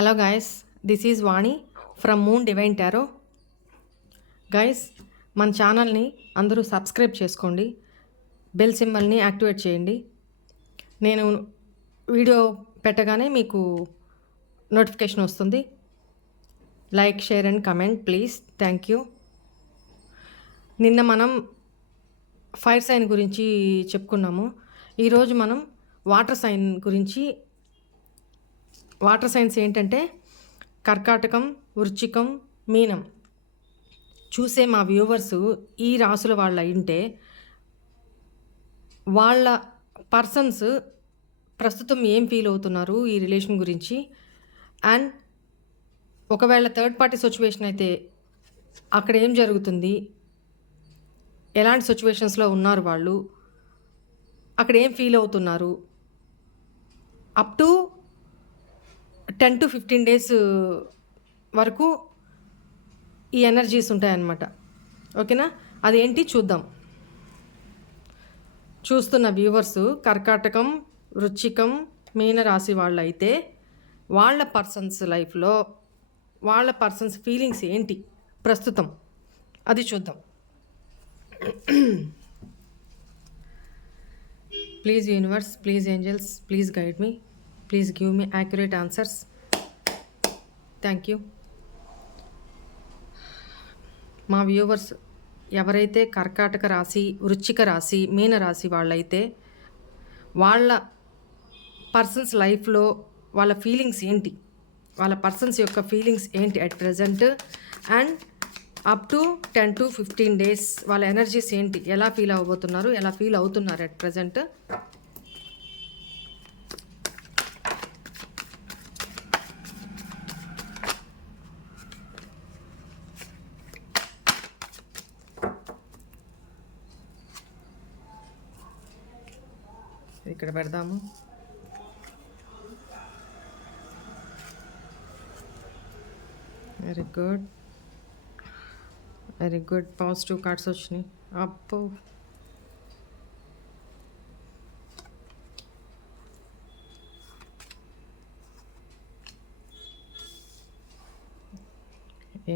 Hello guys, this is Vani from moon divine tarot. Guys, మన ఛానల్ని అందరూ subscribe చేసుకోండి, బెల్ సింబల్ని యాక్టివేట్ చేయండి. నేను వీడియో పెట్టగానే మీకు నోటిఫికేషన్ వస్తుంది. Like, share and comment please. Thank you. నిన్న మనం ఫైర్ సైన్ గురించి చెప్పుకున్నాము. ఈరోజు మనం వాటర్ సైన్ గురించి. వాటర్ సైన్స్ ఏంటంటే కర్కాటకం, వృశ్చికం, మీనం. చూసే మా వ్యూవర్సు ఈ రాసుల వాళ్ళ అయింటే వాళ్ళ పర్సన్స్ ప్రస్తుతం ఏం ఫీల్ అవుతున్నారు ఈ రిలేషన్ గురించి, అండ్ ఒకవేళ థర్డ్ పార్టీ సిచ్యువేషన్ అయితే అక్కడ ఏం జరుగుతుంది, ఎలాంటి సిచ్యువేషన్స్లో ఉన్నారు వాళ్ళు, అక్కడ ఏం ఫీల్ అవుతున్నారు, అప్ టు 10 to 15 days వరకు ఈ ఎనర్జీస్ ఉంటాయన్నమాట. ఓకేనా? అదేంటి చూద్దాం. చూస్తున్న వ్యూవర్స్ కర్కాటకం, వృశ్చికం, మీన రాశి వాళ్ళు అయితే వాళ్ళ పర్సన్స్ లైఫ్లో వాళ్ళ పర్సన్స్ ఫీలింగ్స్ ఏంటి ప్రస్తుతం, అది చూద్దాం. Please universe, please angels, please guide me, please give me accurate answers. Thank you. మా వ్యూవర్స్ ఎవరైతే కర్కాటక రాశి, వృశ్చిక రాశి, మీన రాశి వాళ్ళైతే వాళ్ళ పర్సన్స్ లైఫ్లో వాళ్ళ ఫీలింగ్స్ ఏంటి, వాళ్ళ పర్సన్స్ యొక్క ఫీలింగ్స్ ఏంటి at present, and up to 10 to 15 days వాళ్ళ ఎనర్జీస్ ఏంటి, ఎలా ఫీల్ అవ్వబోతున్నారు, ఎలా ఫీల్ అవుతున్నారు అట్ ప్రజెంట్. ఇక్కడ పెడదాము. Very good, very good. Positive cards వచ్చినాయి. అప్పో,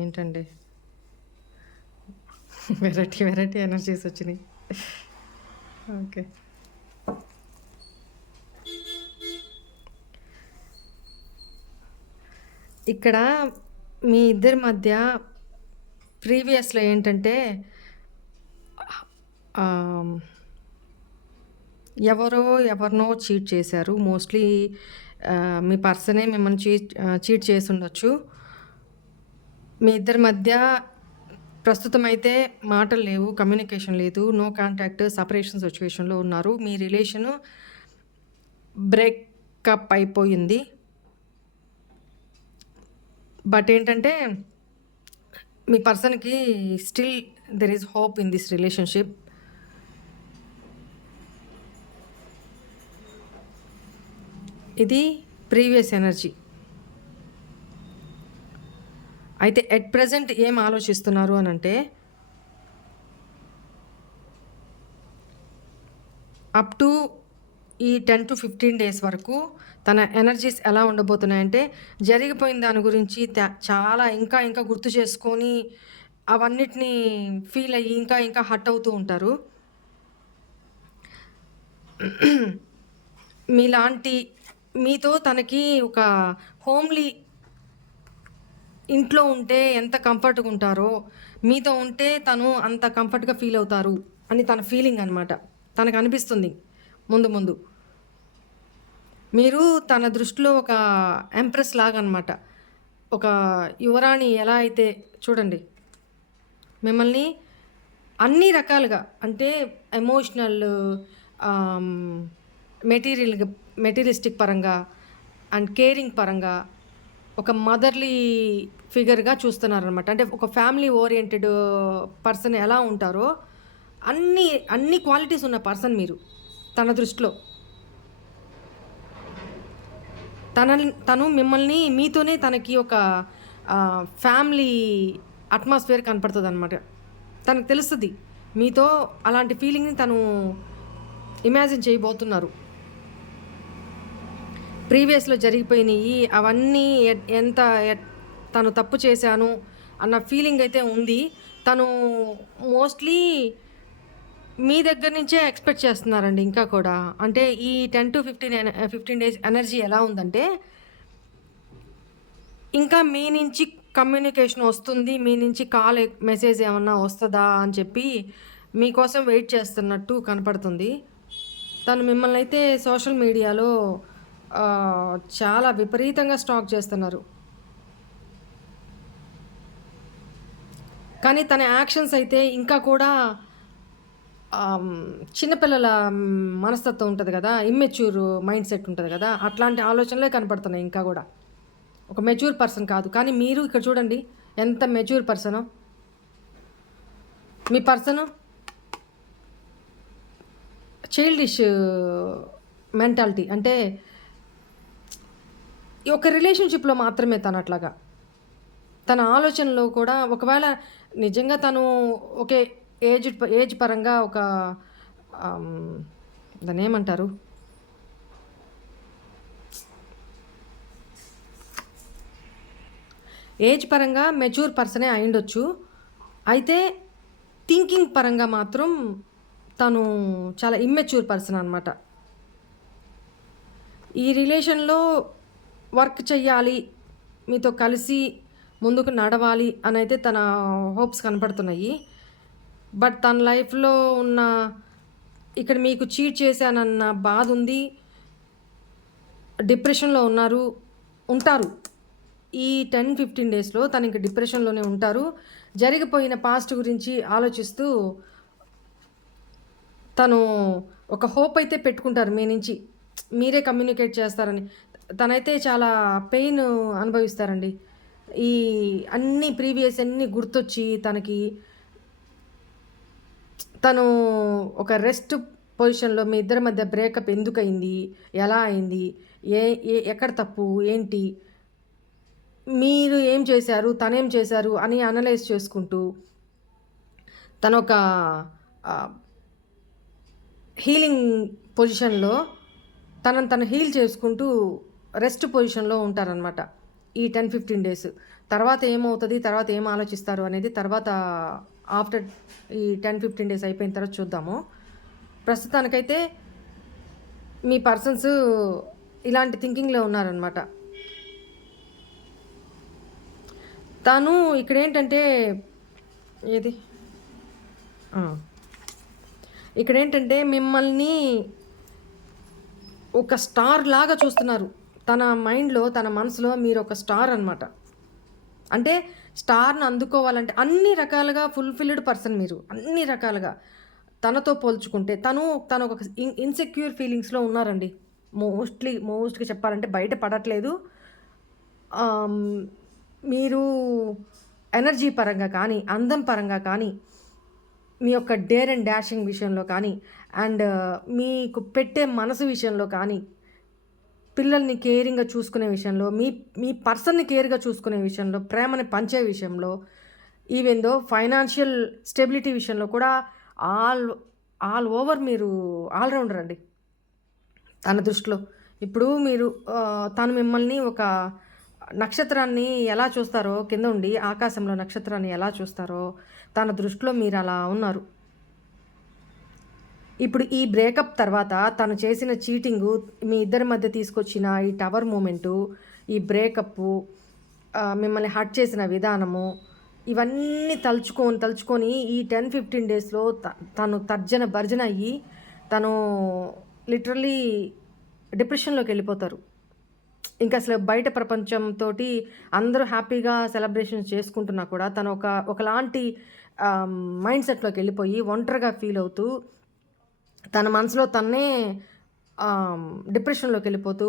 ఏంటండి వెరైటీ వెరైటీ ఎనర్జీస్ వచ్చినాయి. ఓకే, ఇక్కడ మీ ఇద్దరి మధ్య ప్రీవియస్లో ఏంటంటే ఎవరినో చీట్ చేశారు. మోస్ట్లీ మీ పర్సనే మిమ్మల్ని చీట్ చేసి ఉండొచ్చు. మీ ఇద్దరి మధ్య ప్రస్తుతం అయితే మాటలు లేవు, కమ్యూనికేషన్ లేదు, నో కాంటాక్ట్, సపరేషన్ సిచ్యువేషన్లో ఉన్నారు. మీ రిలేషను బ్రేకప్ అయిపోయింది. బట్ ఏంటంటే మీ పర్సన్కి still there is hope in this relationship. ఇది ప్రీవియస్ ఎనర్జీ. అయితే ఎట్ ప్రజెంట్ ఏం ఆలోచిస్తున్నారు అని అంటే, అప్ టు ఈ 10 to 15 days వరకు తన ఎనర్జీస్ ఎలా ఉండబోతున్నాయంటే, జరిగిపోయిన దాని గురించి చాలా ఇంకా గుర్తు చేసుకొని అవన్నిటినీ ఫీల్ అయ్యి ఇంకా హర్ట్ అవుతూ ఉంటారు. మీతో తనకి ఒక హోమ్లీ ఇంట్లో ఉంటే ఎంత కంఫర్ట్గా ఉంటారో, మీతో ఉంటే తను అంత కంఫర్ట్గా ఫీల్ అవుతారు అని తన ఫీలింగ్ అనమాట. తనకు అనిపిస్తుంది ముందు మీరు తన దృష్టిలో ఒక ఎంప్రెస్ లాగా అనమాట. ఒక యువరాణి ఎలా అయితే, చూడండి, మిమ్మల్ని అన్ని రకాలుగా, అంటే ఎమోషనల్, మెటీరియలిస్టిక్ పరంగా అండ్ కేరింగ్ పరంగా ఒక మదర్లీ ఫిగర్గా చూస్తున్నారనమాట. అంటే ఒక ఫ్యామిలీ ఓరియంటెడ్ పర్సన్ ఎలా ఉంటారో అన్ని క్వాలిటీస్ ఉన్న పర్సన్ మీరు తన దృష్టిలో. తను మిమ్మల్ని, మీతోనే తనకి ఒక ఫ్యామిలీ అట్మాస్ఫియర్ కనపడుతుంది అనమాట. తనకు తెలుస్తుంది మీతో అలాంటి ఫీలింగ్ని తను ఇమాజిన్ చేయబోతున్నారు. ప్రీవియస్‌లో జరిగిపోయినియి అవన్నీ ఎంత తను తప్పు చేశాను అన్న ఫీలింగ్ అయితే ఉంది. తను మోస్ట్‌లీ మీ దగ్గర నుంచే ఎక్స్‌పెక్ట్ చేస్తున్నారండి ఇంకా కూడా. అంటే ఈ 10-15 డేస్ ఎనర్జీ ఎలా ఉందంటే, ఇంకా మీ నుంచి కమ్యూనికేషన్ వస్తుంది. మీ నుంచి మెసేజ్ ఏమన్నా వస్తదా అని చెప్పి మీకోసం వెయిట్ చేస్తున్నట్టు కనపడుతుంది. తను మిమ్మల్నయితే సోషల్ మీడియాలో చాలా విపరీతంగా స్టాక్ చేస్తున్నారు. కానీ తన యాక్షన్స్ అయితే ఇంకా కూడా చిన్నపిల్లల మనస్తత్వం ఉంటది గదా! ఇమ్మెచ్యూర్ మైండ్ సెట్ ఉంటది గదా! అట్లాంటి ఆలోచనలే కనపడుతున్నాయి ఇంకా గూడా. ఒక మెచ్యూర్ పర్సన్ కాదు. కానీ మీరు ఇక్కడ చూడండి ఎంత మెచ్యూర్ పర్సనో. మీ పర్సను చైల్డిష్ మెంటాలిటీ. అంటే ఈ ఒక రిలేషన్‌షిప్‌లో మాత్రమే తనట్లాగా. తన ఆలోచనలో కూడా ఒకవేళ నిజంగా తను ఒకే ఏజ్ పరంగా ఒక దాన్నేమంటారు? ఏజ్ పరంగా మెచ్యూర్ పర్సనే అయ్యుండొచ్చు. అయితే థింకింగ్ పరంగా మాత్రం తను చాలా ఇమ్మెచ్యూర్ పర్సన్ అనమాట. ఈ రిలేషన్‌లో వర్క్ చెయ్యాలి, మీతో కలిసి ముందుకు నడవాలి అనైతే తన హోప్స్ కనపడుతున్నాయి. బట్ తన లైఫ్‌లో ఉన్న ఇక్కడ మీకు చీట్ చేశానన్న బాధుంది. డిప్రెషన్‌లో ఉంటారు. ఈ 10-15 డేస్‌లో తను ఇంక డిప్రెషన్‌లోనే ఉంటారు. జరిగిపోయిన పాస్ట్ గురించి ఆలోచిస్తూ తను ఒక హోప్ అయితే పెట్టుకుంటారు మీ నుంచి. మీరే కమ్యూనికేట్ చేస్తారని. తనైతే చాలా పెయిన్ అనుభవిస్తారండి. ఈ ప్రీవియస్ అన్నీ గుర్తొచ్చి తను ఒక రెస్ట్ పొజిషన్‌లో మీ ఇద్దరి మధ్య బ్రేకప్ ఎందుకయింది? ఎలా అయింది? ఎక్కడ తప్పు? ఏంటి? మీరు ఏం చేశారు? తనేం చేశారు? అని అనలైజ్ చేసుకుంటూ తనొక హీలింగ్ పొజిషన్‌లో తనను తను హీల్ చేసుకుంటూ రెస్ట్ పొజిషన్‌లో ఉంటారనమాట. ఈ 10-15 డేస్. తర్వాత ఏమవుతది? తర్వాత ఏం ఆలోచిస్తారు అనేది తర్వాత ఆఫ్టర్ ఈ 10-15 డేస్ అయిపోయిన తర్వాత చూద్దాము. ప్రస్తుతానికైతే మీ పర్సన్స్ ఇలాంటి థింకింగ్‌లో ఉన్నారనమాట. తను ఇక్కడేంటంటే ఏది? ఇక్కడేంటంటే మిమ్మల్ని ఒక స్టార్ లాగా చూస్తున్నారు. తన మైండ్‌లో, తన మనసులో మీరొక స్టార్ అనమాట. అంటే స్టార్‌ని అందుకోవాలంటే అన్ని రకాలుగా ఫుల్‌ఫిల్డ్ పర్సన్ మీరు. అన్ని రకాలుగా. తనతో పోల్చుకుంటే తను ఒక ఇన్‌సెక్యూర్ ఫీలింగ్స్‌లో ఉన్నారండి. మోస్ట్‌గా చెప్పాలంటే బయట పడట్లేదు. మీరు ఎనర్జీ పరంగా కానీ, అందం పరంగా కానీ, మీ యొక్క డేర్ అండ్ డాషింగ్ విషయంలో కానీ, అండ్ మీకు పెట్టే మనసు విషయంలో కానీ, పిల్లల్ని కేరింగ్‌గా చూసుకునే విషయంలో, మీ పర్సన్‌ని కేర్‌గా చూసుకునే విషయంలో, ప్రేమని పంచే విషయంలో, ఈవెన్ దో ఫైనాన్షియల్ స్టెబిలిటీ విషయంలో కూడా ఆల్ ఓవర్ మీరు ఆల్ రౌండర్ అండి తన దృష్టిలో. ఇప్పుడు మీరు తను మిమ్మల్ని ఒక నక్షత్రాన్ని ఎలా చూస్తారో, కింద ఉండి ఆకాశంలో నక్షత్రాన్ని ఎలా చూస్తారో తన దృష్టిలో మీరు అలా ఉన్నారు. ఇప్పుడు ఈ బ్రేకప్ తర్వాత తను చేసిన చీటింగు, మీ ఇద్దరి మధ్య తీసుకొచ్చిన ఈ టవర్ మూమెంటు, ఈ బ్రేకప్పు, మిమ్మల్ని హర్ట్ చేసిన విధానము, ఇవన్నీ తలుచుకొని ఈ 10-15 డేస్‌లో తను తర్జన భర్జన అయ్యి తను లిటరల్లీ డిప్రెషన్‌లోకి వెళ్ళిపోతారు. ఇంకా అసలు బయట ప్రపంచంతోటి అందరూ హ్యాపీగా సెలబ్రేషన్స్ చేసుకుంటున్నా కూడా తను ఒకలాంటి మైండ్ సెట్‌లోకి వెళ్ళిపోయి ఒంటరిగా ఫీల్ అవుతూ తన మనసులో తన్నే డిప్రెషన్‌లోకి వెళ్ళిపోతూ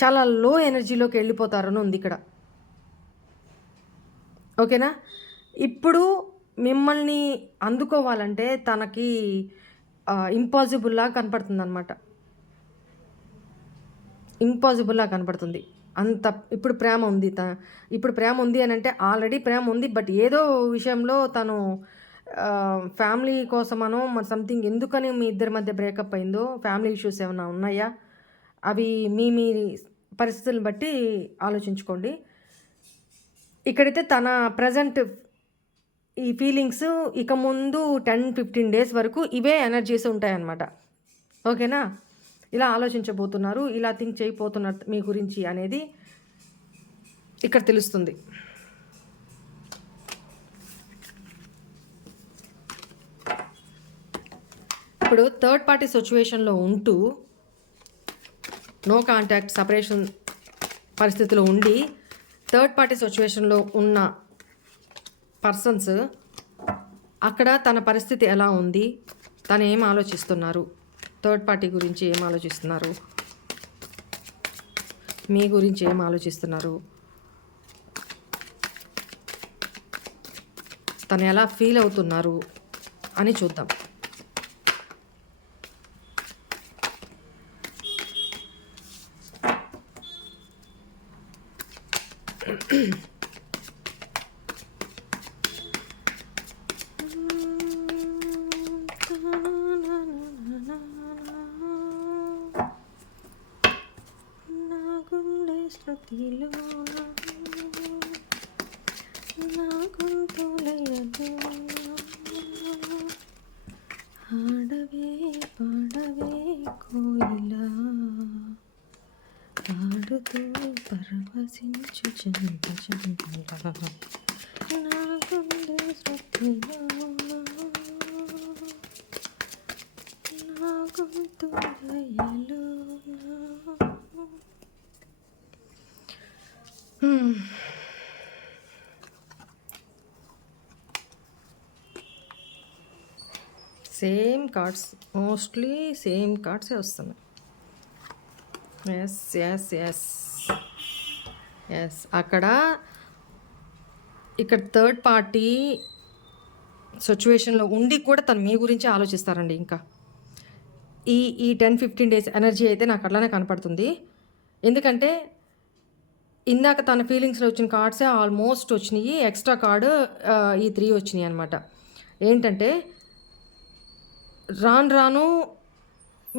చాలా లో ఎనర్జీలోకి వెళ్ళిపోతారని ఉంది ఇక్కడ. ఓకేనా? ఇప్పుడు మిమ్మల్ని అందుకోవాలంటే తనకి ఇంపాసిబుల్‌లా కనపడుతుందనమాట. ఇంపాసిబుల్‌లా కనపడుతుంది. ఇప్పుడు ప్రేమ ఉంది. ఇప్పుడు ప్రేమ ఉంది అనంటే ఆల్రెడీ ప్రేమ ఉంది. బట్ ఏదో విషయంలో తను ఫ్యామిలీ కోసమనో మరి సంథింగ్ ఎందుకని మీ ఇద్దరి మధ్య బ్రేకప్ అయిందో, ఫ్యామిలీ ఇష్యూస్ ఏమన్నా ఉన్నాయా? అవి మీ మీ పరిస్థితులను బట్టి ఆలోచించుకోండి. ఇక్కడైతే తన ప్రజెంట్ ఈ ఫీలింగ్స్ ఇక ముందు 10-15 డేస్ వరకు ఇవే ఎనర్జీస్ ఉంటాయన్నమాట. ఓకేనా? ఇలా ఆలోచించబోతున్నారు, ఇలా థింక్ చేయబోతున్నారు మీ గురించి అనేది ఇక్కడ తెలుస్తుంది. ఇప్పుడు థర్డ్ పార్టీ సిచ్యువేషన్లో ఉంటూ నో కాంటాక్ట్ సపరేషన్ పరిస్థితిలో ఉండి థర్డ్ పార్టీ సిచ్యువేషన్లో ఉన్న పర్సన్స్ అక్కడ తన పరిస్థితి ఎలా ఉంది, తను ఏం ఆలోచిస్తున్నారు, థర్డ్ పార్టీ గురించి ఏం ఆలోచిస్తున్నారు, మీ గురించి ఏం ఆలోచిస్తున్నారు, తను ఎలా ఫీల్ అవుతున్నారు అని చూద్దాం. శృతిలో నా గొంతులయలో ఆడవే పాడవే కోయిలా ఆడుతూ పరవశించు జంట జంటలా నా గుండె శృతిలో నా గొంతులయలో సేమ్ కార్డ్స్, మోస్ట్లీ సేమ్ కార్డ్సే వస్తున్నాయి. ఎస్ ఎస్ ఎస్ ఎస్ అక్కడ ఇక్కడ థర్డ్ పార్టీ సిచ్యువేషన్లో ఉండి కూడా తను మీ గురించి ఆలోచిస్తారండి. ఇంకా ఈ 10-15 డేస్ ఎనర్జీ అయితే నాకు అట్లానే కనపడుతుంది. ఎందుకంటే ఇందాక తన ఫీలింగ్స్లో వచ్చిన కార్డ్సే ఆల్మోస్ట్ వచ్చినాయి. ఎక్స్ట్రా కార్డు ఈ 3 వచ్చినాయి అనమాట. ఏంటంటే రాను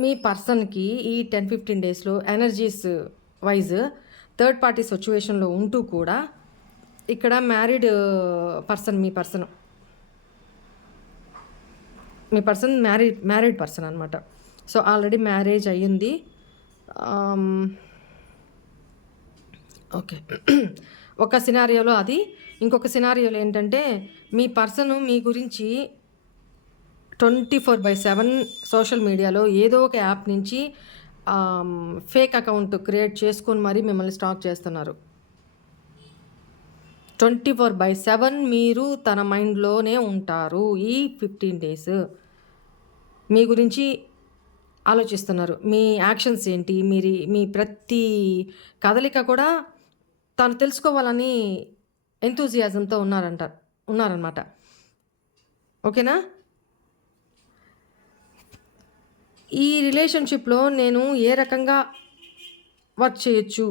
మీ పర్సన్కి ఈ 10-15 డేస్లో ఎనర్జీస్ వైజ్ థర్డ్ పార్టీ సిచ్యువేషన్లో ఉంటూ కూడా ఇక్కడ మ్యారీడ్ పర్సన్ మీ పర్సన్ మ్యారీడ్ పర్సన్ అనమాట. సో ఆల్రెడీ మ్యారేజ్ అయ్యింది. ఓకే, ఒక సినారియోలో అది. ఇంకొక సినారియోలో ఏంటంటే మీ పర్సన్ మీ గురించి 24/7 సోషల్ మీడియాలో ఏదో ఒక యాప్ నుంచి ఫేక్ అకౌంట్ క్రియేట్ చేసుకొని మరీ మిమ్మల్ని స్టాక్ చేస్తున్నారు. 24/7 మీరు తన మైండ్లోనే ఉంటారు. ఈ 15 డేస్ మీ గురించి ఆలోచిస్తున్నారు. మీ యాక్షన్స్ ఏంటి, మీ ప్రతి కదలిక కూడా తను తెలుసుకోవాలని ఎంతూజియాజంతో ఉన్నారనమాట. ఓకేనా? ఈ రిలేషన్షిప్లో నేను ఏ రకంగా వర్క్ చేయొచ్చు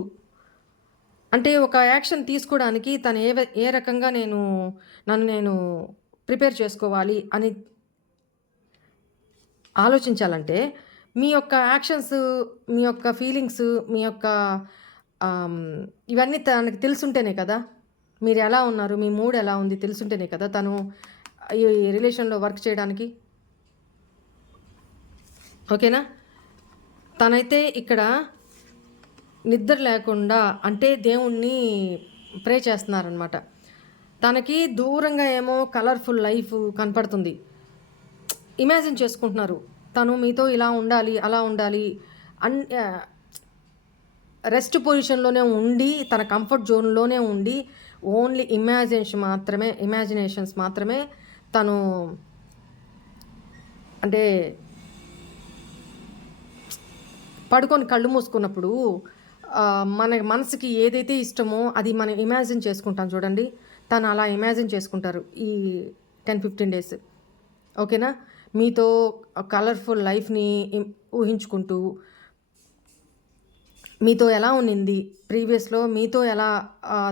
అంటే ఒక యాక్షన్ తీసుకోవడానికి తను ఏ రకంగా నన్ను నేను ప్రిపేర్ చేసుకోవాలి అని ఆలోచించాలంటే మీ యొక్క యాక్షన్స్, మీ యొక్క ఫీలింగ్స్, మీ యొక్క ఇవన్నీ తనకి తెలుసుంటేనే కదా, మీరు ఎలా ఉన్నారు, మీ మూడ్ ఎలా ఉంది తెలుసుంటేనే కదా తను ఈ రిలేషన్లో వర్క్ చేయడానికి. ఓకేనా? తనైతే ఇక్కడ నిద్ర లేకుండా అంటే దేవుణ్ణి ప్రే చేస్తున్నారనమాట. తనకి దూరంగా ఏమో కలర్ఫుల్ లైఫ్ కనపడుతుంది. ఇమాజిన్ చేసుకుంటున్నారు తను మీతో ఇలా ఉండాలి, అలా ఉండాలి రెస్ట్ పొజిషన్లోనే ఉండి తన కంఫర్ట్ జోన్లోనే ఉండి ఓన్లీ ఇమాజినేషన్స్ మాత్రమే తను అంటే పడుకొని కళ్ళు మూసుకున్నప్పుడు మన మనసుకి ఏదైతే ఇష్టమో అది మనం ఇమాజిన్ చేసుకుంటాం చూడండి. తను అలా ఇమాజిన్ చేసుకుంటారు ఈ 10-15 డేస్. ఓకేనా? మీతో కలర్ఫుల్ లైఫ్ని ఊహించుకుంటూ మీతో ఎలా ఉన్నింది ప్రీవియస్లో, మీతో ఎలా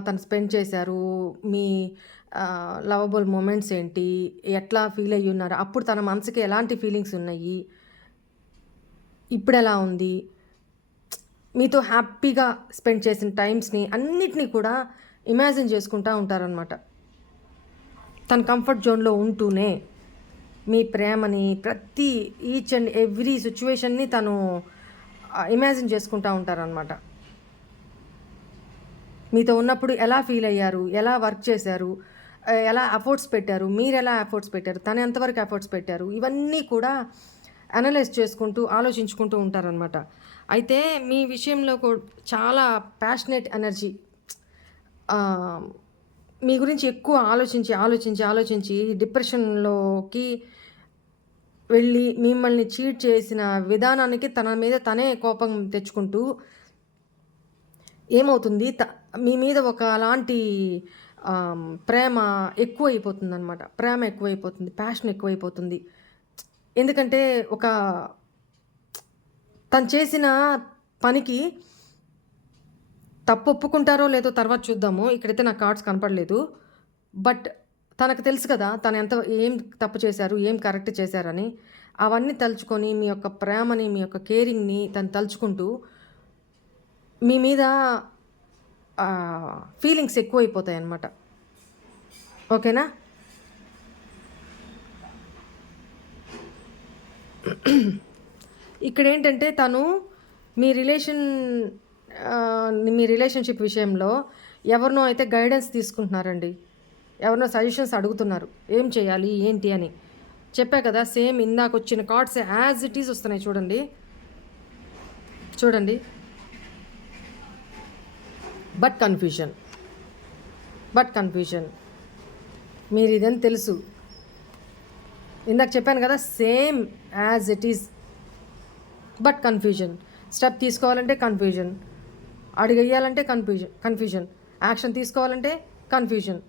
తను స్పెండ్ చేశారు, మీ లవబుల్ మూమెంట్స్ ఏంటి, ఎట్లా ఫీల్ అయ్యి ఉన్నారు, అప్పుడు తన మనసుకి ఎలాంటి ఫీలింగ్స్ ఉన్నాయి, ఇప్పుడు ఎలా ఉంది, మీతో హ్యాపీగా స్పెండ్ చేసిన టైమ్స్ని అన్నిటినీ కూడా ఇమాజిన్ చేసుకుంటూ ఉంటారనమాట. తన కంఫర్ట్ జోన్లో ఉంటూనే మీ ప్రేమని ప్రతి ఈచ్ అండ్ ఎవ్రీ సిచ్యువేషన్ని తను ఇమాజిన్ చేసుకుంటూ ఉంటారనమాట. మీతో ఉన్నప్పుడు ఎలా ఫీల్ అయ్యారు, ఎలా వర్క్ చేశారు, ఎలా ఎఫర్ట్స్ పెట్టారు, మీరు ఎలా ఎఫర్ట్స్ పెట్టారు, తను ఎంతవరకు ఎఫర్ట్స్ పెట్టారు, ఇవన్నీ కూడా అనలైజ్ చేసుకుంటూ ఆలోచించుకుంటూ ఉంటారనమాట. అయితే మీ విషయంలో చాలా ప్యాషనేట్ ఎనర్జీ, మీ గురించి ఎక్కువ ఆలోచించి ఆలోచించి ఆలోచించి డిప్రెషన్లోకి వెళ్ళి మిమ్మల్ని చీట్ చేసిన విధానానికి తన మీద తనే కోపం తెచ్చుకుంటూ ఏమవుతుంది, మీ మీద ఒక అలాంటి ప్రేమ ఎక్కువైపోతుంది అనమాట. ప్రేమ ఎక్కువైపోతుంది, ప్యాషన్ ఎక్కువైపోతుంది. ఎందుకంటే తను చేసిన పనికి తప్పు ఒప్పుకుంటారో లేదో తర్వాత చూద్దాము. ఇక్కడైతే నాకు కార్డ్స్ కనపడలేదు. బట్ తనకు తెలుసు కదా తను ఏం తప్పు చేశారు, ఏం కరెక్ట్ చేశారని. అవన్నీ తలుచుకొని మీ యొక్క ప్రేమని, మీ యొక్క కేరింగ్ని తను తలుచుకుంటూ మీ మీద ఫీలింగ్స్ ఎక్కువైపోతాయి అన్నమాట. ఓకేనా? ఇక్కడ ఏంటంటే తను మీ రిలేషన్షిప్ విషయంలో ఎవరినో అయితే గైడెన్స్ తీసుకుంటున్నారండి. ఎవరినో సజెషన్స్ అడుగుతున్నారు, ఏం చేయాలి ఏంటి అని. చెప్పా కదా, సేమ్ ఇందాక వచ్చిన కార్డ్స్ యాజ్ ఇట్ ఈజ్ వస్తున్నాయి. చూడండి. బట్ కన్ఫ్యూజన్ మీరు ఇదని తెలుసు. ఇందాక చెప్పాను కదా, same as it is. But confusion. Step తీసుకోవాలంటే కన్ఫ్యూజన్, అడుగేయాలంటే కన్ఫ్యూజన్, యాక్షన్ తీసుకోవాలంటే కన్ఫ్యూజన్.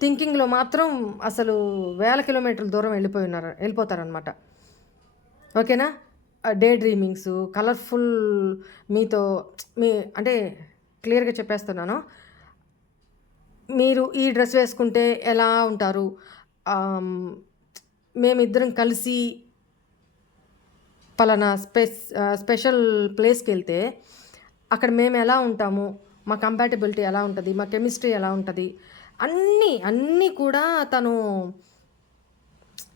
థింకింగ్లో మాత్రం అసలు 1000 కిలోమీటర్ల దూరం వెళ్ళిపోతారనమాట. ఓకేనా? డే డ్రీమింగ్స్, కలర్ఫుల్, మీతో అంటే క్లియర్గా చెప్పేస్తున్నాను. మీరు ఈ డ్రెస్ వేసుకుంటే ఎలా ఉంటారు, మేమిద్దరం కలిసి పలానా స్పెషల్ ప్లేస్కి వెళ్తే అక్కడ మేము ఎలా ఉంటాము, మా కంపాటబిలిటీ ఎలా ఉంటుంది, మా కెమిస్ట్రీ ఎలా ఉంటుంది, అన్నీ కూడా తను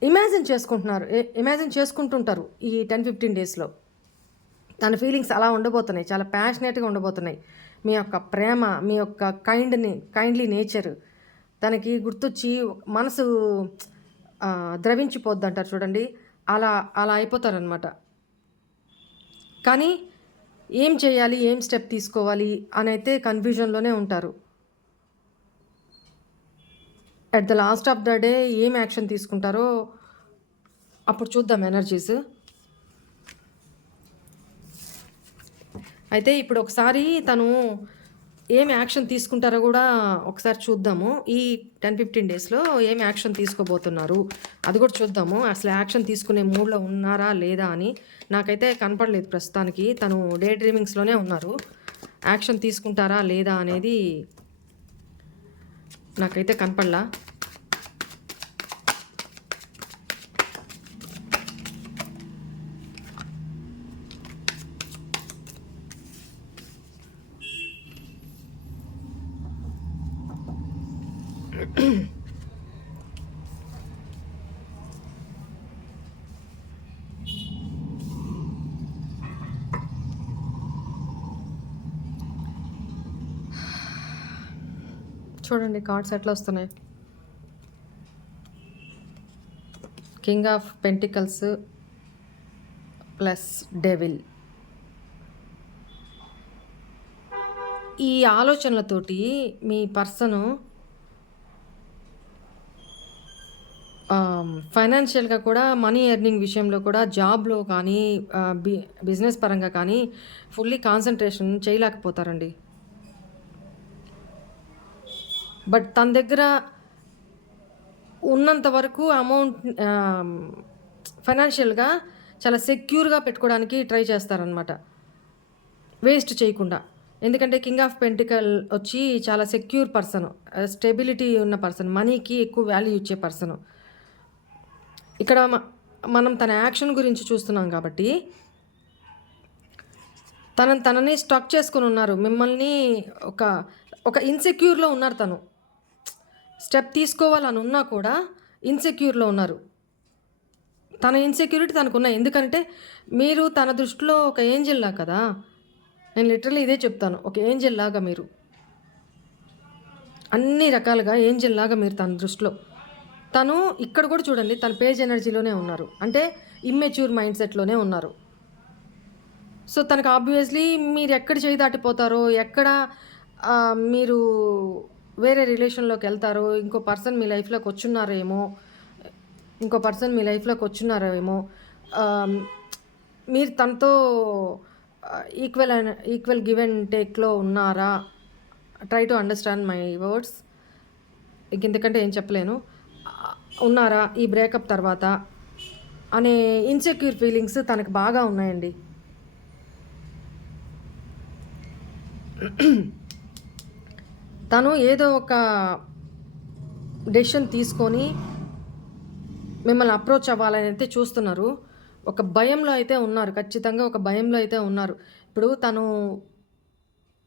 ఇమాజిన్ చేసుకుంటుంటారు ఈ 10-15 డేస్లో. తన ఫీలింగ్స్ అలా ఉండబోతున్నాయి, చాలా ప్యాషనేట్గా ఉండబోతున్నాయి. మీ యొక్క ప్రేమ, మీ యొక్క కైండ్లీ నేచర్ తనకి గుర్తొచ్చి మనసు ద్రవించిపోద్ది అంటారు చూడండి, అలా అయిపోతారనమాట. కానీ ఏం చేయాలి, ఏం స్టెప్ తీసుకోవాలి అని అయితే కన్ఫ్యూజన్లోనే ఉంటారు. At the last of the day ఏం యాక్షన్ తీసుకుంటారో అప్పుడు చూద్దాం ఎనర్జీస్. అయితే ఇప్పుడు ఒకసారి తను ఏం యాక్షన్ తీసుకుంటారో కూడా ఒకసారి చూద్దాము. ఈ 10-15 డేస్లో ఏం యాక్షన్ తీసుకోబోతున్నారు అది కూడా చూద్దాము. అసలు యాక్షన్ తీసుకునే మూడ్లో ఉన్నారా లేదా అని నాకైతే కనపడలేదు ప్రస్తుతానికి. తను డే డ్రీమింగ్స్లోనే ఉన్నారు. యాక్షన్ తీసుకుంటారా లేదా అనేది నాకైతే కనపడలా. చూడండి కార్డ్స్ ఎట్లా వస్తున్నాయి. King of pentacles plus devil. ఈ ఆలోచనలతోటి మీ పర్సను ఫైనాన్షియల్గా కూడా, మనీ ఎర్నింగ్ విషయంలో కూడా, జాబ్లో కానీ బిజినెస్ పరంగా కానీ ఫుల్లీ కాన్సన్ట్రేషన్ చేయలేకపోతారండి. బట్ తన దగ్గర ఉన్నంత వరకు అమౌంట్ ఫైనాన్షియల్గా చాలా సెక్యూర్గా పెట్టుకోవడానికి ట్రై చేస్తారనమాట, వేస్ట్ చేయకుండా. ఎందుకంటే కింగ్ ఆఫ్ పెంటికల్ వచ్చి చాలా సెక్యూర్ పర్సన్, స్టెబిలిటీ ఉన్న పర్సన్, మనీకి ఎక్కువ వాల్యూ ఇచ్చే పర్సన్. ఇక్కడ మనం తన యాక్షన్ గురించి చూస్తున్నాం కాబట్టి తనని స్టక్ చేసుకొని ఉన్నారు. మిమ్మల్ని ఒక ఒక ఇన్‌సెక్యూర్‌లో ఉన్నారు తను. స్టెప్ తీసుకోవాలని ఉన్నా కూడా ఇన్‌సెక్యూర్‌లో ఉన్నారు. తన ఇన్‌సెక్యూరిటీ తనకున్నాయి. ఎందుకంటే మీరు తన దృష్టిలో ఒక ఏంజెల్‌లా కదా! నేను లిటరల్లీ ఇదే చెప్తాను. ఒక ఏంజెల్‌లాగా మీరు. అన్ని రకాలుగా ఏంజెల్‌లాగా మీరు తన దృష్టిలో. తను ఇక్కడ కూడా చూడండి తన పేజ్ ఎనర్జీలోనే ఉన్నారు. అంటే ఇమ్మెచ్యూర్ మైండ్ సెట్‌లోనే ఉన్నారు. సో, తనకు ఆబ్వియస్‌లీ మీరెక్కడ చేయి దాటిపోతారో, ఎక్కడ మీరు వేరే రిలేషన్‌లోకెళ్తారో, ఇంకో పర్సన్ మీ లైఫ్‌లోకొచ్చున్నారేమో, ఆహ్, మీరు తనతో ఈక్వల్ గివ్ అండ్ టేక్‌లో ఉన్నారా? Try to understand my words. ఇంకింతకంటే ఏం చెప్పలేను. ఆహ్, ఉన్నారా ఈ బ్రేకప్ తర్వాత అనే ఇన్‌సెక్యూర్ ఫీలింగ్స్ తనకు బాగా ఉన్నాయండి. తను ఏదో ఒక డెసిషన్ తీసుకొని మిమ్మల్ని అప్రోచ్ అవ్వాలని అయితే చూస్తున్నారు. ఒక భయంలో అయితే ఉన్నారు. ఖచ్చితంగా ఒక భయంలో అయితే ఉన్నారు. ఇప్పుడు తను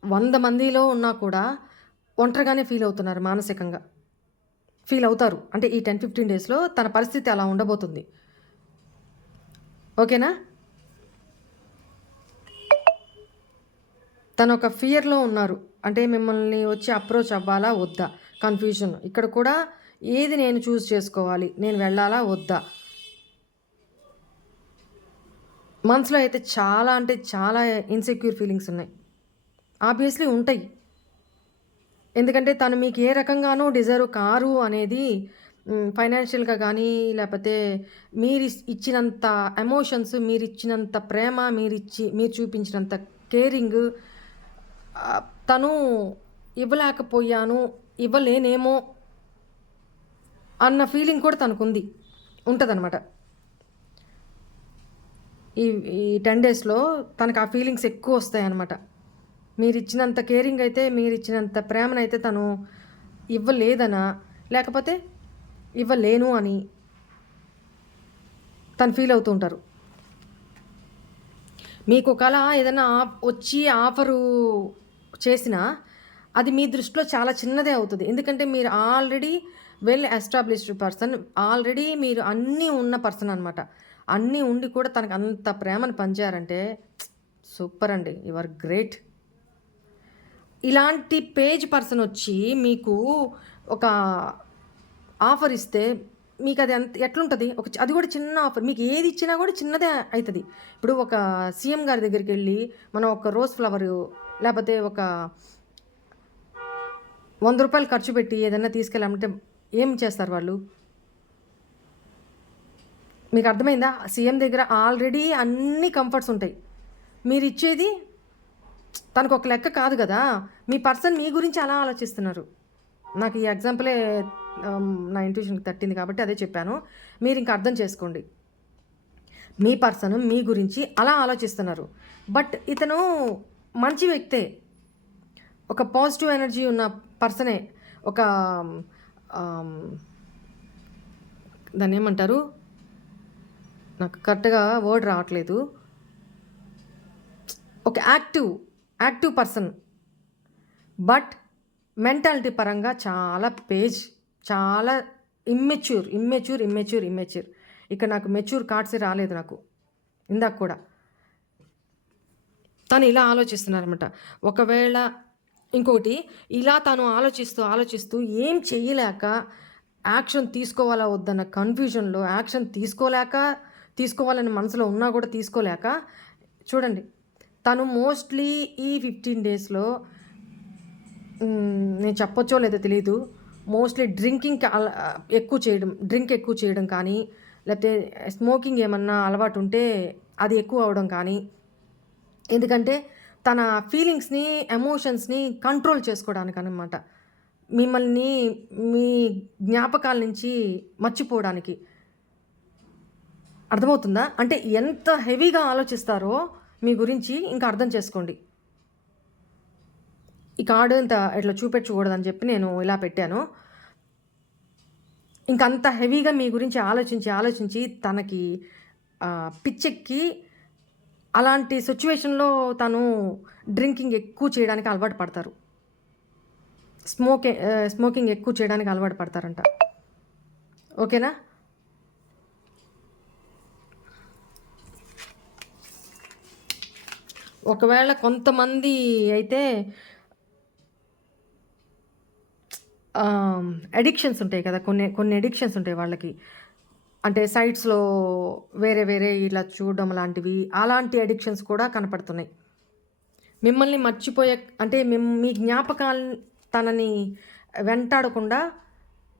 100 మందిలో ఉన్నా కూడా ఒంటరిగానే ఫీల్ అవుతున్నారు మానసికంగా. ఫీల్ అవుతారు. అంటే ఈ 10, 15 డేస్‌లో తన పరిస్థితి అలా ఉండబోతుంది. ఓకేనా? తనొక ఫియర్‌లో ఉన్నారు. అంటే మిమ్మల్ని వచ్చి అప్రోచ్ అవ్వాలా? వద్దా? కన్‌ఫ్యూజన్. ఇక్కడ కూడా ఏది నేను చూజ్ చేసుకోవాలి? నేను వెళ్ళాలా? వద్దా? మనసులో అయితే చాలా అంటే చాలా ఇన్‌సెక్యూర్ ఫీలింగ్స్ ఉన్నాయి. ఆబ్వియస్‌లీ ఉంటాయి. ఎందుకంటే తను మీకు ఏ రకంగానూ డిజర్వ్ కారు అనేది ఫైనాన్షియల్‌గా గానీ, లేపోతే ఇచ్చినంత ఎమోషన్స్, మీరిచ్చినంత ప్రేమ, మీరు చూపించినంత కేరింగ్ తను ఇవ్వలేకపోయాను, ఇవ్వలేనేమో అన్న ఫీలింగ్ కూడా తనకుంది. ఉంటదనమాట. ఈ ఈ 10 డేస్‌లో తనకు ఆ ఫీలింగ్స్ ఎక్కువొస్తాయనమాట. మీరిచ్చినంత కేరింగ్ అయితే, మీరిచ్చినంత ప్రేమనైతే తను ఇవ్వలేదనా, లేకపోతే ఇవ్వలేను అని తను ఫీల్ అవుతూ ఉంటారు. మీకు ఒకవేళ ఏదైనా వచ్చి ఆఫరు చేసినా, అది మీ దృష్టిలో చాలా చిన్నదే అవుతది. ఎందుకంటే మీరు already well established person. Already మీరు అన్నీ ఉన్న పర్సన్ అనమాట. అన్నీ ఉండి కూడా తనకు అంత ప్రేమను పంచారంటే సూపర్ అండి. You are great. ఇలాంటి పేజ్ పర్సన్ వచ్చి మీకు ఒక ఆఫర్ ఇస్తే మీకది ఎట్లుంటది? అది కూడా చిన్న ఆఫర్. మీకు ఏది ఇచ్చినా కూడా చిన్నదే అయితది. ఇప్పుడు ఒక సీఎం గారి దగ్గరికెళ్ళి మనం ఒక రోజ్ ఫ్లవరు లేపోతే ఒక రూ. 100 ఖర్చు పెట్టి ఏదన్నా తీసుకెళ్ళామంటే ఏం చేస్తారు వాళ్ళు? మీకు అర్థమైందా? సీఎం దగ్గర ఆల్రెడీ అన్ని కంఫర్ట్స్ ఉంటాయి. మీరిచ్చేది తనకొక లెక్క కాదు గదా! మీ పర్సన్ మీ గురించి అలా ఆలోచిస్తున్నారు. నాకు ఈ ఎగ్జాంపులే నా ఇంట్యూషన్‌కి తట్టింది కాబట్టి అదే చెప్పాను. మీరింక అర్థం చేసుకోండి. మీ పర్సన్ మీ గురించి అలా ఆలోచిస్తున్నారు. బట్ ఇతను మంచి వ్యక్తే. ఒక పాజిటివ్ ఎనర్జీ ఉన్న పర్సనే. ఒక ఆహ్, దాన్నేమంటారు? నాకు కరెక్ట్‌గా వర్డ్ రావట్లేదు. ఒక యాక్టివ్ పర్సన్. బట్ మెంటాలిటీ పరంగా చాలా ఇమ్మెచ్యూర్. ఇక్కడ నాకు మెచ్యూర్ కార్డ్సే రాలేదు నాకు. ఇందాక కూడా. తను ఇలా ఆలోచిస్తున్నారనమాట. ఒకవేళ ఇంకోటి ఇలా తను ఆలోచిస్తూ ఏం చెయ్యలేక యాక్షన్ తీసుకోవాలా వద్దన్న కన్‌ఫ్యూజన్‌లో తీసుకోవాలని మనసులో ఉన్నా కూడా తీసుకోలేక చూడండి. తను మోస్ట్‌లీ ఈ 15 డేస్‌లో నేను చెప్పొచ్చో లేదో తెలీదు. మోస్ట్‌లీ డ్రింక్ ఎక్కువ చేయడం కానీ, లేకపోతే స్మోకింగ్ ఏమన్నా అలవాటుంటే అది ఎక్కువ అవ్వడం కానీ, ఎందుకంటే తన ఫీలింగ్స్‌ని, ఎమోషన్స్‌ని కంట్రోల్ చేసుకోవడానికనమాట. మిమ్మల్ని మీ జ్ఞాపకాల నుంచి మర్చిపోవడానికి. అర్థమవుతుందా? అంటే ఎంత హెవీగా ఆలోచిస్తారో మీ గురించి ఇంకా అర్థం చేసుకోండి. ఈ కార్డ్ ఇట్లా చూపెట్టకూడదని చెప్పి నేను ఇలా పెట్టాను. ఇంకంత హెవీగా మీ గురించి ఆలోచించి తనకి పిచ్చెక్కి అలాంటి సిచ్యువేషన్‌లో తను డ్రింకింగ్ ఎక్కువ చేయడానికి అలవాటు పడతారు. స్మోకింగ్ ఎక్కువ చేయడానికి అలవాటు పడతారంట. ఓకేనా? ఒకవేళ కొంతమంది అయితే అడిక్షన్స్ ఉంటాయి కదా! కొన్ని అడిక్షన్స్ ఉంటాయి వాళ్ళకి. అంటే సైట్స్‌లో వేరే వేరే ఇలా చూడడం లాంటివి, అలాంటి అడిక్షన్స్ కూడా కనపడుతున్నాయి. మిమ్మల్ని మర్చిపోయే అంటే మీ జ్ఞాపకాలు తనని వెంటాడకుండా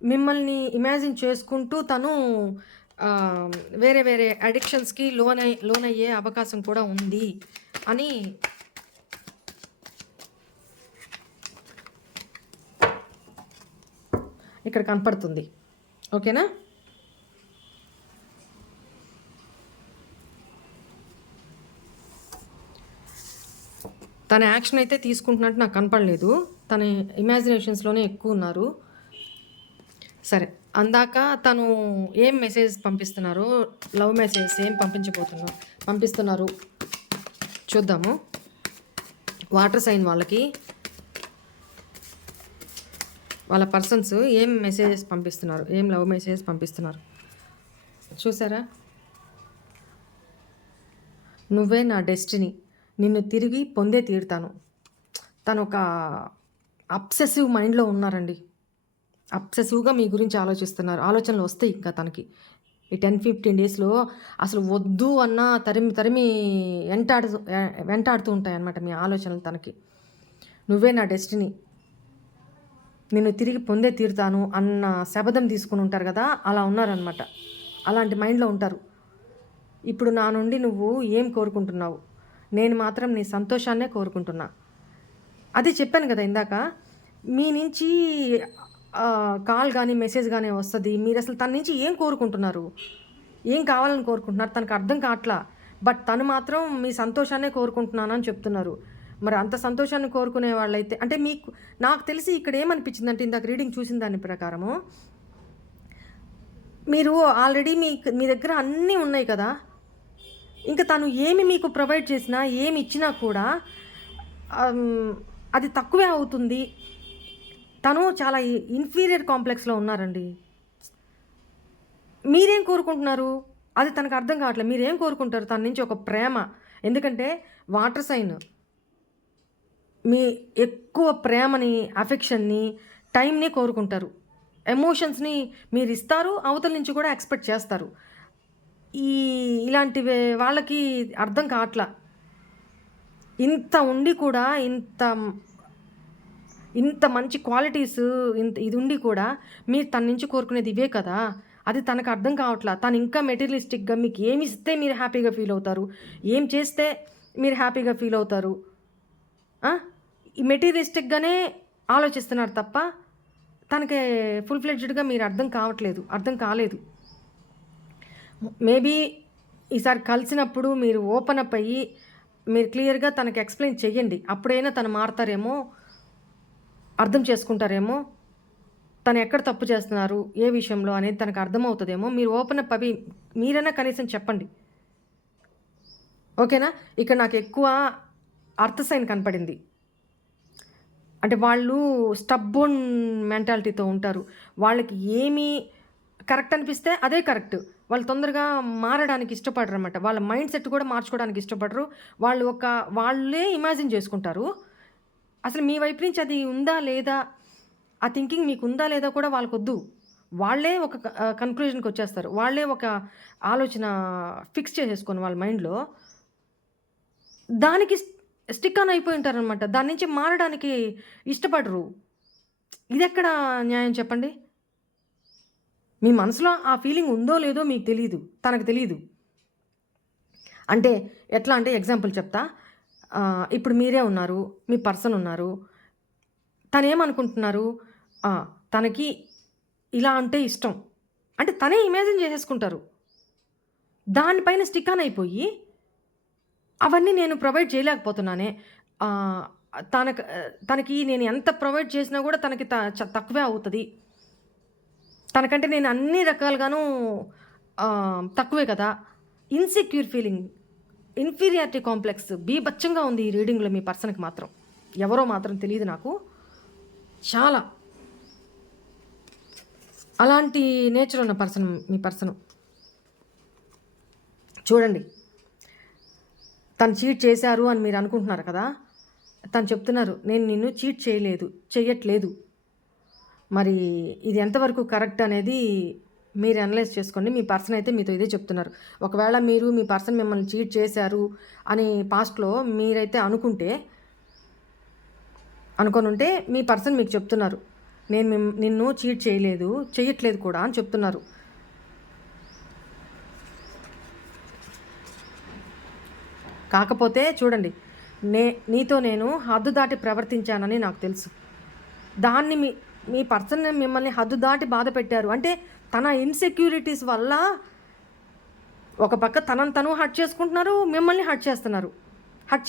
మిమ్మల్ని ఇమాజిన్ చేసుకుంటూ తను ఆహ్, వేరే వేరే అడిక్షన్స్‌కి లోనయ్యే అవకాశం కూడా ఉంది అని ఇక్కడ కనపడుతుంది. ఓకేనా? తన యాక్షన్ అయితే తీసుకుంటున్నట్టు నాకు కనపడలేదు. తన ఇమాజినేషన్స్‌లోనే ఎక్కువున్నారు. సరే. అందాక తను ఏం మెసేజ్ పంపిస్తున్నారు? లవ్ మెసేజెస్ ఏం పంపిస్తున్నారు చూద్దాము. వాటర్ సైన్ వాళ్ళకి వాళ్ళ పర్సన్స్ ఏం మెసేజెస్ పంపిస్తున్నారు? ఏం లవ్ మెసేజెస్ పంపిస్తున్నారు? చూసారా? నువ్వే నా డెస్టినీ. నిన్ను తిరిగి పొందే తీరుతాను. తను ఒక అబ్సెసివ్ మైండ్‌లో ఉన్నారండి. అబ్సెసివ్‌గా మీ గురించి ఆలోచిస్తున్నారు. ఆలోచనలు వస్తాయి ఇంకా తనకి. ఈ 10-15 డేస్‌లో అసలు వద్దు అన్నా తరిమి తరిమి వెంటాడుతూ ఉంటాయన్నమాట మీ ఆలోచనలు తనకి. నువ్వే నా డెస్టినీ. నిన్ను తిరిగి పొందే తీరుతాను అన్న శపథం తీసుకొని ఉంటారు కదా! అలా ఉన్నారనమాట. అలాంటి మైండ్‌లో ఉంటారు. ఇప్పుడు నా నుండి నువ్వు ఏం కోరుకుంటున్నావు? నేను మాత్రం నీ సంతోషాన్నే కోరుకుంటున్నా. అదే చెప్పాను కదా ఇందాక. మీ నుంచి కాల్ గానీ, మెసేజ్ గానీ వస్తది. మీరసలు తన నుంచి ఏం కోరుకుంటున్నారు? ఏం కావాలని కోరుకుంటున్నారు? తనకు అర్థం కావట్లా. బట్ తను మాత్రం మీ సంతోషాన్నే కోరుకుంటున్నానని చెప్తున్నారు. మరి అంత సంతోషాన్ని కోరుకునే వాళ్ళైతే అంటే నాకు తెలిసి ఇక్కడ ఏమనిపించిందంటే ఇందాక రీడింగ్ చూసిన దాని ప్రకారము, మీరు ఆల్రెడీ మీ దగ్గర అన్నీ ఉన్నాయి కదా! ఇంక తను ఏమి మీకు ప్రొవైడ్ చేసినా, ఏమి ఇచ్చినా కూడా అది తక్కువే అవుతుంది. తను చాలా ఇన్ఫీరియర్ కాంప్లెక్స్‌లో ఉన్నారండి. మీరేం కోరుకుంటున్నారు? అది తనకు అర్థం కావట్లేదు. మీరేం కోరుకుంటారు తన నుంచి? ఒక ప్రేమ. ఎందుకంటే వాటర్ సైన్. మీ ఎక్కువ ప్రేమని, అఫెక్షన్‌ని, టైమ్‌ని కోరుకుంటారు. ఎమోషన్స్‌ని మీరిస్తారు. అవతల నుంచి కూడా ఎక్స్‌పెక్ట్ చేస్తారు. ఈ ఇలాంటివి వాళ్ళకి అర్థం కావట్లా. ఇంత ఉండి కూడా ఇంత మంచి క్వాలిటీస్ ఇది ఉండి కూడా మీరు తన నుంచి కోరుకునేది ఇవే కదా! అది తనకు అర్థం కావట్లా. తను ఇంకా మెటీరియలిస్టిక్‌గా మీకు ఏమిస్తే మీరు హ్యాపీగా ఫీల్ అవుతారు? ఏం చేస్తే మీరు హ్యాపీగా ఫీల్ అవుతారు? ఆ! ఈ మెటీరియలిస్టిక్‌గానే ఆలోచిస్తున్నారు తప్ప తనకి ఫుల్ ఫ్లెడ్జ్డ్‌గా మీరు అర్థం కాలేదు. మేబీ ఈసారి కలిసినప్పుడు మీరు ఓపెన్ అప్ అయ్యి మీరు క్లియర్‌గా తనకి ఎక్స్‌ప్లెయిన్ చెయ్యండి. అప్పుడైనా తను మారతారేమో, అర్థం చేసుకుంటారేమో, తను ఎక్కడ తప్పు చేస్తున్నారు, ఏ విషయంలో అనేది తనకు అర్థమవుతదేమో. మీరు ఓపెన్ అప్ అవి మీరైనా కనీసం చెప్పండి. ఓకేనా? ఇక్కడ నాకు ఎక్కువ అర్త్ సైన్ కనపడింది. అంటే వాళ్ళు స్టబ్బోర్న్ మెంటాలిటీతో ఉంటారు. వాళ్ళకి ఏమి కరెక్ట్ అనిపిస్తే అదే కరెక్ట్. వాళ్ళు తొందరగా మారడానికి ఇష్టపడరనమాట. వాళ్ళ మైండ్ సెట్ కూడా మార్చుకోవడానికి ఇష్టపడరు. వాళ్ళే ఇమాజిన్ చేసుకుంటారు. అసలు మీ వైపు నుంచి అది ఉందా? లేదా? ఆ థింకింగ్ మీకుందా? లేదా? కూడా వాళ్ళకొద్దు. వాళ్ళే ఒక కన్‌క్లూజన్‌కొచ్చేస్తారు. వాళ్ళే ఒక ఆలోచన ఫిక్స్ చేసేసుకొని వాళ్ళ మైండ్‌లో దానికి స్టిక్ ఆన్ అయిపోయి ఉంటారనమాట. దాని నుంచి మారడానికి ఇష్టపడరు. ఇదెక్కడ న్యాయం చెప్పండి? మీ మనసులో ఆ ఫీలింగ్ ఉందో లేదో మీకు తెలీదు. తనకు తెలీదు. అంటే ఎట్లా అంటే ఎగ్జాంపుల్ చెప్తా. ఇప్పుడు మీరే ఉన్నారు. మీ పర్సన్ ఉన్నారు. తనేమనుకుంటున్నారు? ఆ! తనకి ఇలా అంటే ఇష్టం. అంటే తనే ఇమాజిన్ చేసేసుకుంటారు. దాని పైన స్టిక్ ఆన్ అయిపోయి, అవన్నీ నేను ప్రొవైడ్ చేయలేకపోతున్నానే. ఆహ్, తనకి నేను ఎంత ప్రొవైడ్ చేసినా గూడా తనకి తక్కువే అవుతది. తనకంటే నేను అన్ని రకాలుగాను తక్కువే కదా! Insecure feeling. ఇన్ఫీరియారిటీ కాంప్లెక్స్ బీభత్సంగా ఉంది ఈ రీడింగ్లో మీ పర్సన్కి మాత్రం. ఎవరో మాత్రం తెలియదు నాకు. చాలా అలాంటి నేచర్ ఉన్న పర్సన్ మీ పర్సను. చూడండి, తను చీట్ చేశారు అని మీరు అనుకుంటున్నారు కదా, తను చెప్తున్నారు నేను నిన్ను చీట్ చేయట్లేదు. మరి ఇది ఎంతవరకు కరెక్ట్ అనేది మీరు అనలైజ్ చేసుకోండి. మీ పర్సన్ అయితే మీతో ఇదే చెప్తున్నారు. ఒకవేళ మీరు మీ పర్సన్ మిమ్మల్ని చీట్ చేశారు అని పాస్ట్లో మీరైతే అనుకొని ఉంటే మీ పర్సన్ మీకు చెప్తున్నారు నేను నిన్ను చీట్ చేయట్లేదు కూడా అని చెప్తున్నారు. కాకపోతే చూడండి, నీతో నేను హద్దు దాటి ప్రవర్తించానని నాకు తెలుసు. దాన్ని మీ పర్సన్ మిమ్మల్ని హద్దు దాటి బాధ పెట్టారు అంటే తన ఇన్సెక్యూరిటీస్ వల్ల ఒక పక్క తను హర్ట్ చేసుకుంటున్నారు, మిమ్మల్ని హర్ట్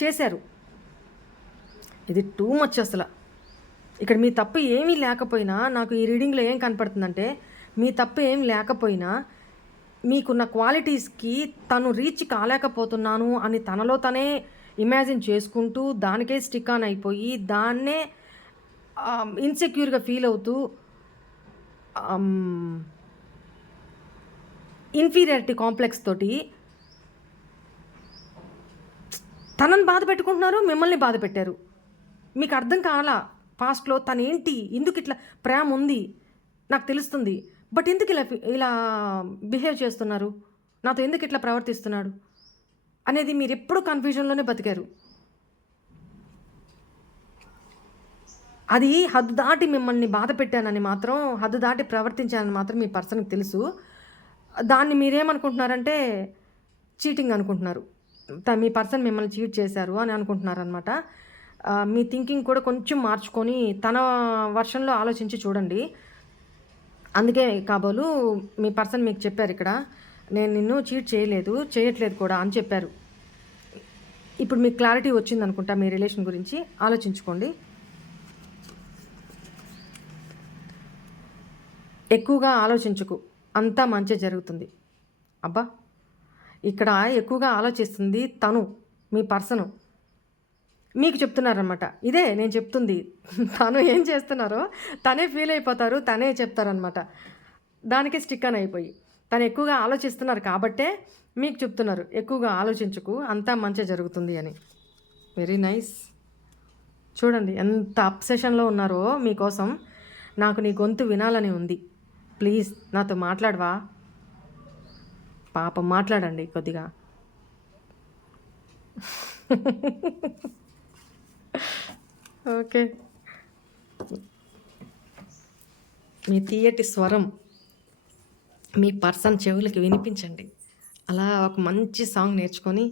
చేశారు. ఇది టూ మచ్ అసలు. ఇక్కడ మీ తప్పు ఏమీ లేకపోయినా, నాకు ఈ రీడింగ్లో ఏం కనపడుతుందంటే మీ తప్పు ఏం లేకపోయినా మీకున్న క్వాలిటీస్కి తను రీచ్ కాలేకపోతున్నాను అని తనలో తనే ఇమాజిన్ చేసుకుంటూ దానికే స్టిక్ ఆన్ అయిపోయి దాన్నే ఇన్సెక్యూర్గా ఫీల్ అవుతూ ఇన్ఫీరియారిటీ కాంప్లెక్స్ తోటి తనని బాధ పెట్టుకుంటున్నారు, మిమ్మల్ని బాధ పెట్టారు. మీకు అర్థం కావాలా పాస్ట్లో తనేంటి, ఎందుకు ఇట్లా ప్రేమ ఉంది నాకు తెలుస్తుంది, బట్ ఎందుకు ఇలా బిహేవ్ చేస్తున్నారు, నాతో ఎందుకు ఇట్లా ప్రవర్తిస్తున్నాడు అనేది మీరు ఎప్పుడూ కన్ఫ్యూజన్లోనే బతికారు. అది హద్దు దాటి మిమ్మల్ని బాధ పెట్టానని మాత్రం, హద్దు దాటి ప్రవర్తించానని మాత్రం మీ పర్సన్కి తెలుసు. దాన్ని మీరేమనుకుంటున్నారంటే చీటింగ్ అనుకుంటున్నారు. మీ పర్సన్ మిమ్మల్ని చీట్ చేశారు అని అనుకుంటున్నారు అనమాట. మీ థింకింగ్ కూడా కొంచెం మార్చుకొని తన వర్షన్లో ఆలోచించి చూడండి. అందుకే కాబోలు మీ పర్సన్ మీకు చెప్పారు ఇక్కడ, నేను నిన్ను చీట్ చేయట్లేదు కూడా అని చెప్పారు. ఇప్పుడు మీకు క్లారిటీ వచ్చింది అనుకుంటా మీ రిలేషన్ గురించి. ఆలోచించుకోండి. ఎక్కువగా ఆలోచించుకు, అంతా మంచి జరుగుతుంది. అబ్బా, ఇక్కడ ఎక్కువగా ఆలోచిస్తుంది తను, మీ పర్సను మీకు చెప్తున్నారనమాట. ఇదే నేను చెప్తుంది. తను ఏం చేస్తున్నారో తనే ఫీల్ అయిపోతారు, తనే చెప్తారనమాట. దానికి స్టిక్ అని అయిపోయి తను ఎక్కువగా ఆలోచిస్తున్నారు కాబట్టే మీకు చెప్తున్నారు, ఎక్కువగా ఆలోచించుకు, అంతా మంచి జరుగుతుంది అని. Very nice. చూడండి ఎంత అబ్సెషన్లో ఉన్నారో మీకోసం. నాకు నీ గొంతు వినాలని ఉంది, ప్లీజ్ నాతో మాట్లాడవా? పాపం మాట్లాడండి కొద్దిగా. ఓకే, మీ తీయటి స్వరం మీ పర్సన్ చెవులకి వినిపించండి. అలా ఒక మంచి సాంగ్ నేర్చుకొని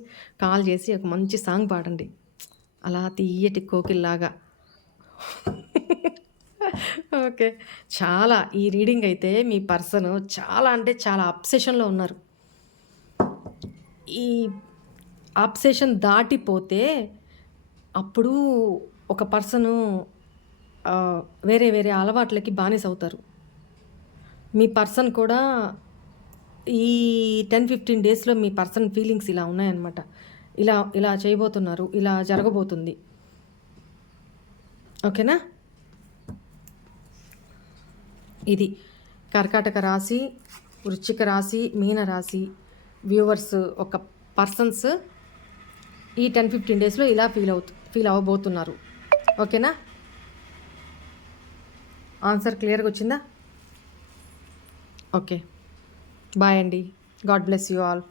కాల్ చేసి ఒక మంచి సాంగ్ పాడండి, అలా తీయటి కోకిల్లాగా. ఓకే, చాలా ఈ రీడింగ్ అయితే మీ పర్సన్ చాలా అంటే చాలా అబ్సెషన్లో ఉన్నారు. ఈ అబ్సెషన్ దాటిపోతే అప్పుడు ఒక పర్సను వేరే వేరే అలవాట్లకి బానిస అవుతారు. మీ పర్సన్ కూడా ఈ 10-15 డేస్లో మీ పర్సన్ ఫీలింగ్స్ ఇలా ఉన్నాయన్నమాట. ఇలా చేయబోతున్నారు, ఇలా జరగబోతుంది. ఓకేనా? ఇది కర్కాటక రాశి, వృశ్చిక రాశి, మీన రాశి వ్యూవర్స్ ఒక పర్సన్స్ ఈ 10-15 డేస్లో ఇలా ఫీల్ అవ్వబోతున్నారు. ఓకేనా? ఆన్సర్ క్లియర్గా వచ్చిందా? ఓకే, బాయ్ అండి. God bless you all.